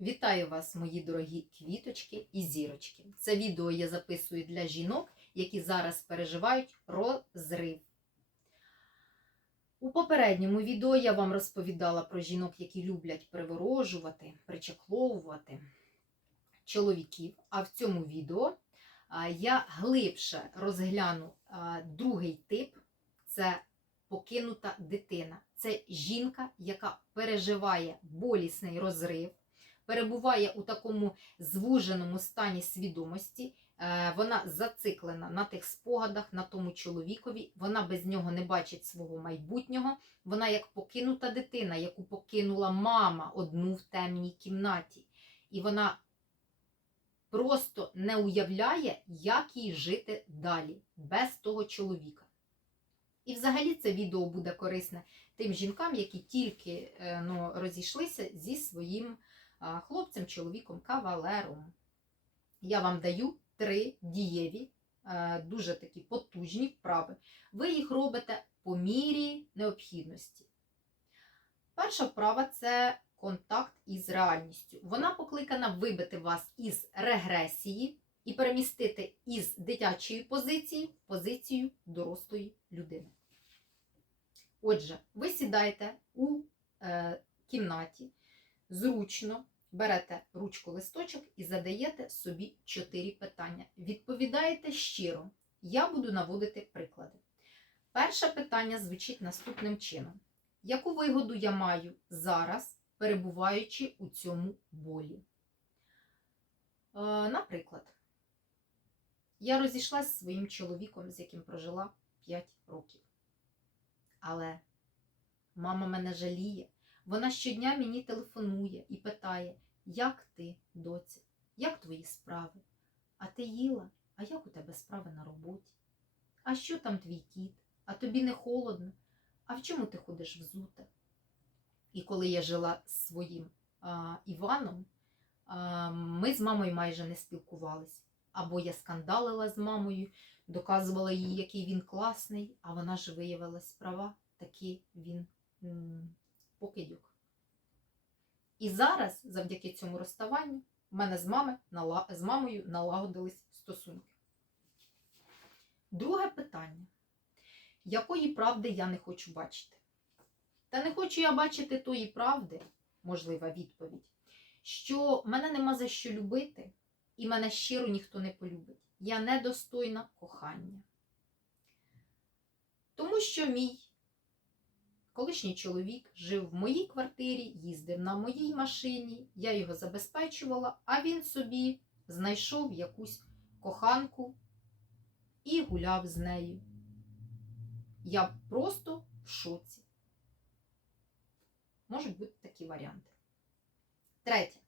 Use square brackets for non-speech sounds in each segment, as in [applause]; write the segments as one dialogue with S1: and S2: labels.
S1: Вітаю вас, мої дорогі квіточки і зірочки. Це відео я записую для жінок, які зараз переживають розрив. У попередньому відео я вам розповідала про жінок, які люблять приворожувати, причекловувати чоловіків. А в цьому відео я глибше розгляну другий тип це покинута дитина. Це жінка, яка переживає болісний розрив, перебуває у такому звуженому стані свідомості. Е, Вона зациклена на тих спогадах, на тому чоловікові. Вона без нього не бачить свого майбутнього. Вона як покинута дитина, яку покинула мама одну в темній кімнаті. І вона просто не уявляє, як їй жити далі без того чоловіка. І взагалі це відео буде корисне тим жінкам, які тільки е, ну, розійшлися зі своїм хлопцем, чоловіком, кавалером. Я вам даю три дієві, е, дуже такі потужні вправи. Ви їх робите по мірі необхідності. Перша вправа це контакт із реальністю. Вона покликана вибити вас із регресії і перемістити із дитячої позиції в позицію дорослої людини. Отже, ви сідаєте у е, кімнаті, зручно берете ручку листочок і задаєте собі чотири питання. Відповідаєте щиро. Я буду наводити приклади. Перше питання звучить наступним чином: яку вигоду я маю зараз, перебуваючи у цьому болі? Е, наприклад, я розійшлася зі своїм чоловіком, з яким прожила 5 років. Але мама мене жаліє. Вона щодня мені телефонує і питає, як ти, доці, як твої справи? А ти їла? А як у тебе справи на роботі? А що там твій кіт? А тобі не холодно? А в чому ти ходиш взута? І коли я жила з своїм а, Іваном, а, ми з мамою майже не спілкувалися. Або я скандалила з мамою, доказувала їй, який він класний, а вона ж виявилась права, такий він покидьок. І зараз, завдяки цьому розставанню, в мене з, мами, з мамою налагодились стосунки. Друге питання: якої правди я не хочу бачити? Та не хочу я бачити тої правди, можлива відповідь, що мене нема за що любити, і мене щиро ніхто не полюбить. Я недостойна кохання. Тому що мій колишній чоловік жив в моїй квартирі, їздив на моїй машині, я його забезпечувала, а він собі знайшов якусь коханку і гуляв з нею. Я просто в шоці. Можуть бути такі варіанти. Третє.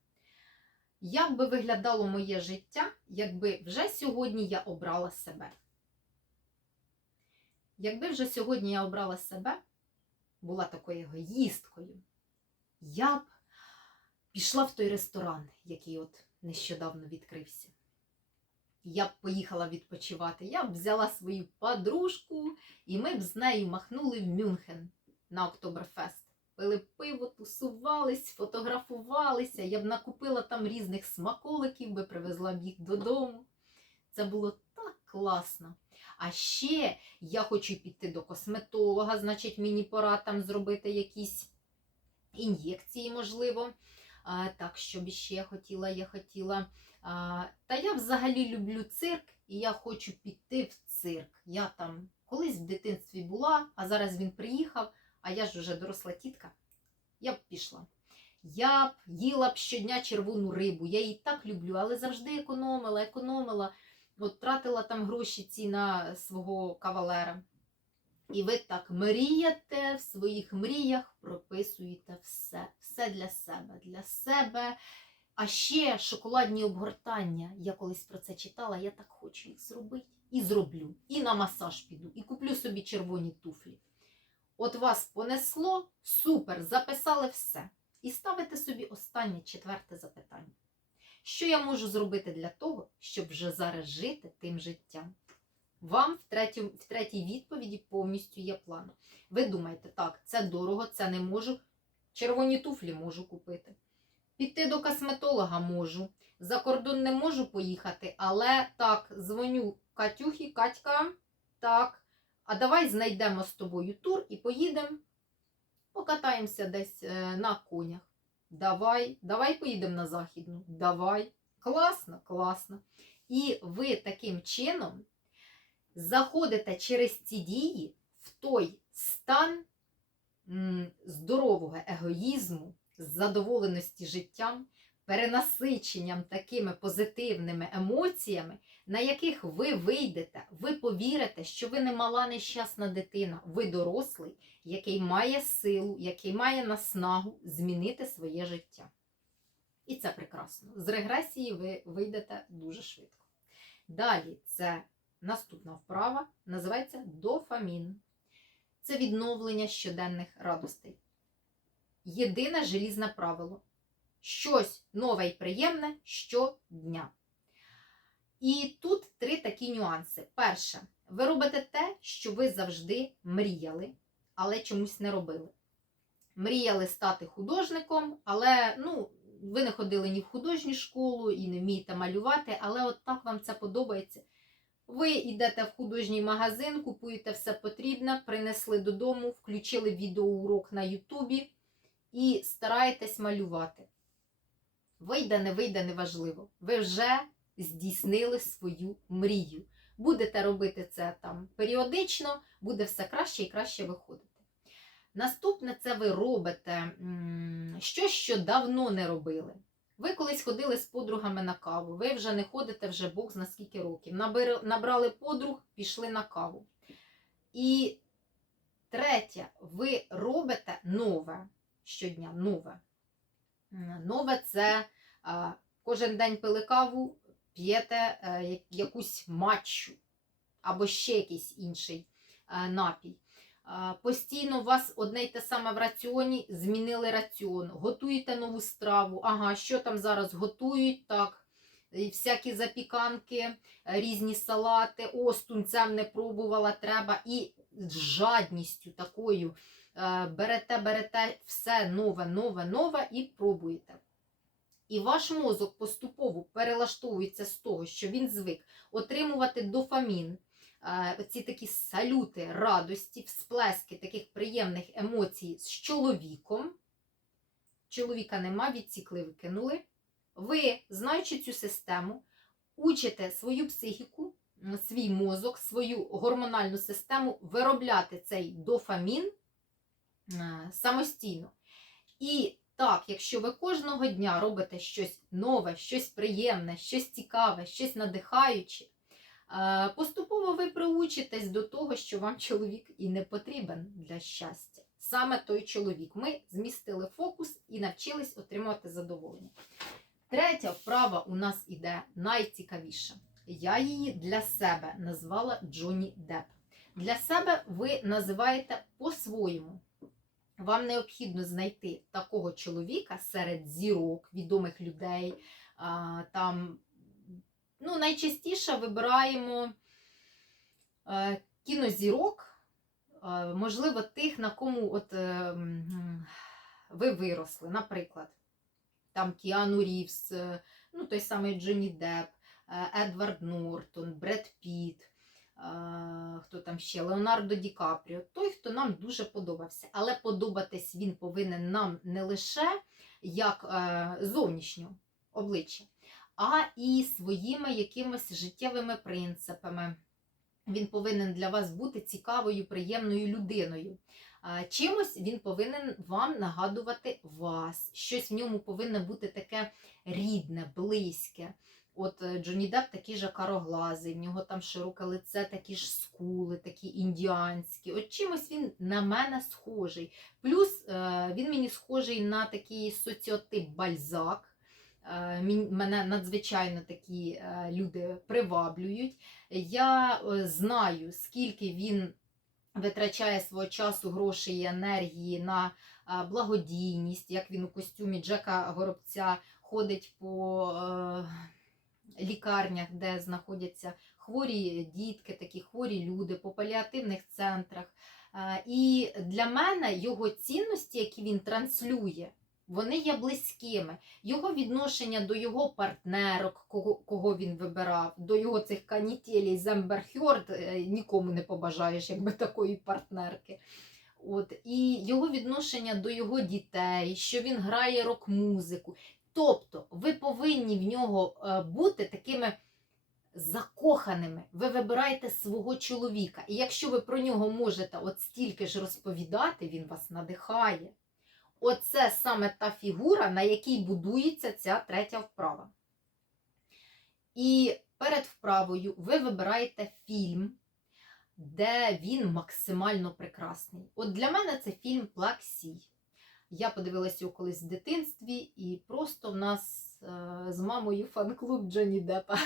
S1: Як би виглядало моє життя, якби вже сьогодні я обрала себе? Якби вже сьогодні я обрала себе, була такою егоїсткою, я б пішла в той ресторан, який от нещодавно відкрився. Я б поїхала відпочивати, я б взяла свою подружку, і ми б з нею махнули в Мюнхен на Октоберфест. Пили пиво, тусувались, фотографувалися. Я б накупила там різних смаколиків, би привезла б їх додому. Це було класно. А ще я хочу піти до косметолога, значить, мені пора там зробити якісь ін'єкції, можливо. А, так, що ще хотіла, я хотіла. А, та я взагалі люблю цирк, і я хочу піти в цирк. Я там колись в дитинстві була, а зараз він приїхав, а я ж вже доросла тітка. Я б пішла. Я б їла б щодня червону рибу. Я її так люблю, але завжди економила, економила. От тратила там гроші ці на свого кавалера. І ви так мрієте в своїх мріях, прописуєте все. Все для себе, для себе. А ще шоколадні обгортання. Я колись про це читала, я так хочу їх зробити. І зроблю. І на масаж піду, і куплю собі червоні туфлі. От вас понесло, супер, записали все. І ставите собі останнє четверте запитання. Що я можу зробити для того, щоб вже зараз жити тим життям? Вам в, третю, в третій відповіді повністю є план. Ви думаєте, так, це дорого, це не можу. Червоні туфлі можу купити. Піти до косметолога можу. За кордон не можу поїхати, але так, дзвоню Катюхі, Катька, так, а давай знайдемо з тобою тур і поїдемо, покатаємося десь е, на конях. Давай, давай поїдемо на західну. Давай. Класно, класно. І ви таким чином заходите через ці дії в той стан здорового егоїзму, задоволеності життям, перенасиченням такими позитивними емоціями, на яких ви вийдете, ви повірите, що ви не мала нещасна дитина, ви дорослий, який має силу, який має наснагу змінити своє життя. І це прекрасно. З регресії ви вийдете дуже швидко. Далі це наступна вправа, називається дофамін. Це відновлення щоденних радостей. Єдине желізне правило щось нове і приємне щодня. І тут три такі нюанси. Перше, ви робите те, що ви завжди мріяли, але чомусь не робили. Мріяли стати художником, але ну, ви не ходили ні в художню школу і не вмієте малювати, але от так вам це подобається. Ви йдете в художній магазин, купуєте все потрібне, принесли додому, включили відеоурок на Ютубі і стараєтесь малювати. Вийде, не вийде, неважливо. Ви вже здійснили свою мрію. Будете робити це там періодично, буде все краще і краще виходити. Наступне це ви робите щось, що давно не робили. Ви колись ходили з подругами на каву, ви вже не ходите вже Бог зна скільки років. Набрали подруг, пішли на каву. І третє, ви робите нове щодня, нове. Нове це кожен день пили каву, п'єте е, якусь матчу або ще якийсь інший е, напій. Постійно у вас одне й те саме в раціоні, змінили раціон, готуєте нову страву. Ага, що там зараз готують? Так, всякі запіканки, різні салати, о, з тунцем не пробувала, треба. І з жадністю такою берете, берете все нове, нове, нове і пробуєте. І ваш мозок поступово перелаштовується з того, що він звик отримувати дофамін, е, оці такі салюти радості, всплески таких приємних емоцій з чоловіком. Чоловіка нема, відсікли, викинули. Ви, знаючи цю систему, учите свою психіку, свій мозок, свою гормональну систему виробляти цей дофамін е, самостійно. І так, якщо ви кожного дня робите щось нове, щось приємне, щось цікаве, щось надихаюче, е, поступово ви приучитесь до того, що вам чоловік і не потрібен для щастя. Саме той чоловік. Ми змістили фокус і навчились отримувати задоволення. Третя вправа у нас іде найцікавіша. Я її для себе назвала Джонні Депп. Для себе ви називаєте по-своєму. Вам необхідно знайти такого чоловіка серед зірок, відомих людей. Там, ну, найчастіше вибираємо е, кінозірок, е, можливо, тих, на кому от, е, ви виросли. Наприклад, там Кіану Рівс, ну, той самий Джонні Депп, Едвард Нортон, Бред Піт. Е, Хто там ще? Леонардо Ді Капріо. Той, хто нам дуже подобався. Але подобатись він повинен нам не лише як е, зовнішньо обличчя, а і своїми якимись життєвими принципами. Він повинен для вас бути цікавою, приємною людиною. Чимось він повинен вам нагадувати вас. Щось в ньому повинно бути таке рідне, близьке. От е, Джонні Депп такий же кароглазий, в нього там широке лице, такі ж скули, такі індіанські. От чимось він на мене схожий. Плюс е, він мені схожий на такий соціотип бальзак. Е, Мене надзвичайно такі люди приваблюють. Я знаю, скільки він витрачає свого часу, грошей і енергії на благодійність, як він у костюмі Джека Горобця ходить по лікарнях, де знаходяться хворі дітки, такі хворі люди, по паліативних центрах. Е, І для мене його цінності, які він транслює, вони є близькими. Його відношення до його партнерок, кого, кого він вибирав, до його цих канітелей Земберхьорд нікому не побажаєш, якби такої партнерки. От, і його відношення до його дітей, що він грає рок-музику. Тобто ви повинні в нього е, бути такими закоханими. Ви вибираєте свого чоловіка. І якщо ви про нього можете от стільки ж розповідати, він вас надихає. Оце саме та фігура, на якій будується ця третя вправа. І перед вправою ви вибираєте фільм, де він максимально прекрасний. От для мене це фільм Плаксій. Я подивилася його колись в дитинстві, і просто в нас е, з мамою фан-клуб Джонні Деппа.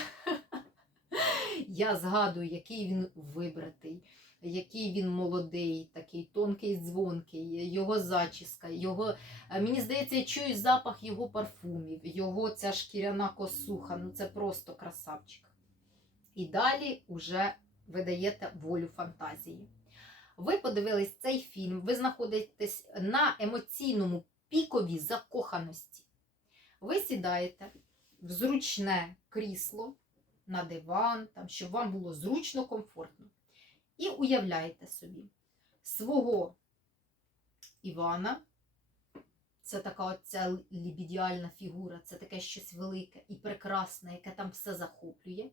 S1: [laughs] Я згадую, який він вибратий, який він молодий, такий тонкий, дзвонкий, його зачіска, його. е, Мені здається, я чую запах його парфумів, його ця шкіряна косуха. Ну це просто красавчик. І далі вже ви даєте волю фантазії. Ви подивились цей фільм, ви знаходитесь на емоційному пікові закоханості. Ви сідаєте в зручне крісло на диван, там, щоб вам було зручно, комфортно. І уявляєте собі свого Івана. Це така оця лібідіальна фігура, це таке щось велике і прекрасне, яке там все захоплює.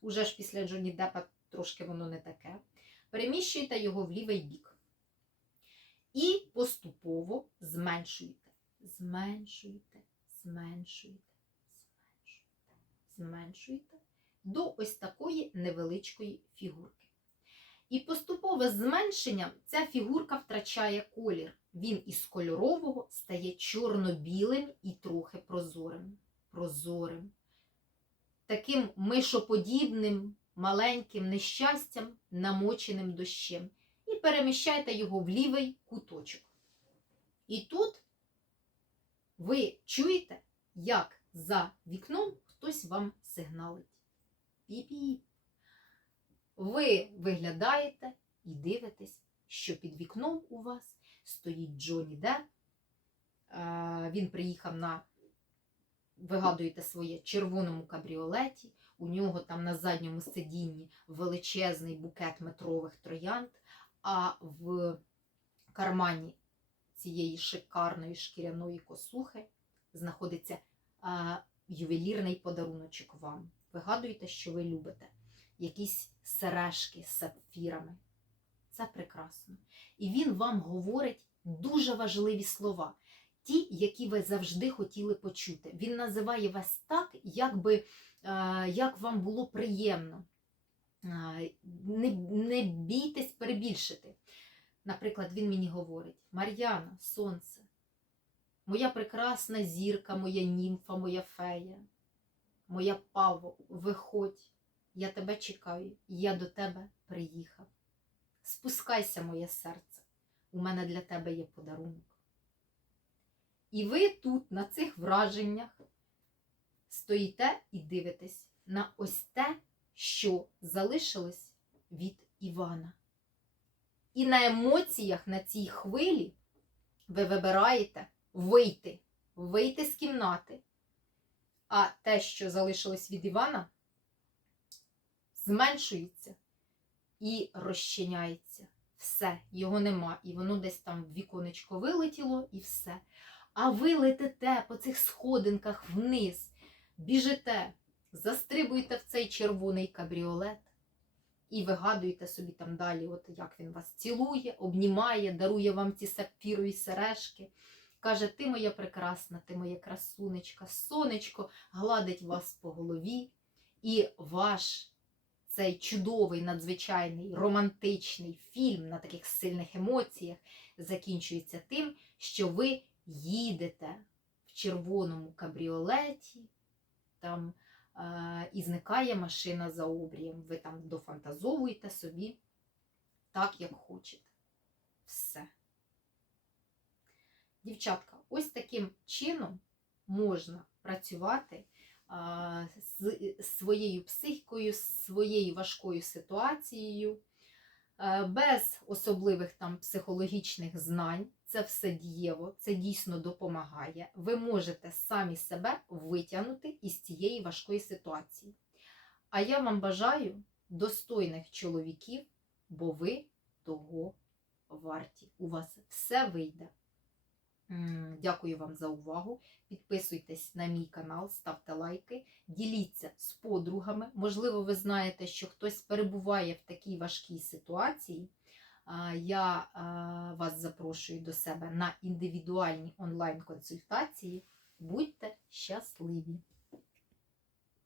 S1: Уже ж після Джонні Деппа трошки воно не таке. Переміщуєте його в лівий бік. І поступово зменшуєте. Зменшуєте, зменшуєте, зменшуєте, зменшуєте до ось такої невеличкої фігурки. І поступове зменшенням ця фігурка втрачає колір. Він із кольорового стає чорно-білим і трохи прозорим. Прозорим. Таким мишоподібним, маленьким нещастям, намоченим дощем. І переміщайте його в лівий куточок. І тут ви чуєте, як за вікном хтось вам сигналить. Пі-пі. Ви виглядаєте і дивитесь, що під вікном у вас стоїть Джонні Депп. Е, Він приїхав на, вигадуєте своє, червоному кабріолеті. У нього там на задньому сидінні величезний букет метрових троянд, а в кармані цієї шикарної шкіряної косухи знаходиться а, ювелірний подаруночок вам. Вигадуєте, що ви любите. Якісь сережки з сапфірами. Це прекрасно. І він вам говорить дуже важливі слова, ті, які ви завжди хотіли почути. Він називає вас так, якби, як вам було приємно. Не, не бійтесь перебільшити. Наприклад, він мені говорить: Мар'яна, сонце, моя прекрасна зірка, моя німфа, моя фея, моя паво, виходь, я тебе чекаю, я до тебе приїхав. Спускайся, моє серце, у мене для тебе є подарунок. І ви тут, на цих враженнях, стоїте і дивитесь на ось те, що залишилось від Івана. І на емоціях на цій хвилі ви вибираєте вийти, вийти з кімнати. А те, що залишилось від Івана, зменшується і розчиняється. Все, його нема. І воно десь там в віконечко вилетіло, і все. А ви летите по цих сходинках вниз, біжите, застрибуєте в цей червоний кабріолет. І вигадуєте собі там далі, от як він вас цілує, обнімає, дарує вам ці сапфірові сережки. Каже, ти моя прекрасна, ти моя красунечка, сонечко гладить вас по голові. І ваш цей чудовий, надзвичайний, романтичний фільм на таких сильних емоціях закінчується тим, що ви їдете в червоному кабріолеті. Там і зникає машина за обрієм. Ви там дофантазовуєте собі так, як хочете. Все. Дівчатка, ось таким чином можна працювати а, з своєю психікою, з своєю важкою ситуацією, а, без особливих там психологічних знань. Це все дієво, це дійсно допомагає. Ви можете самі себе витягнути із цієї важкої ситуації. А я вам бажаю достойних чоловіків, бо ви того варті. У вас все вийде. Дякую вам за увагу. Підписуйтесь на мій канал, ставте лайки, діліться з подругами. Можливо, ви знаєте, що хтось перебуває в такій важкій ситуації. Я вас запрошую до себе на індивідуальні онлайн-консультації. Будьте щасливі!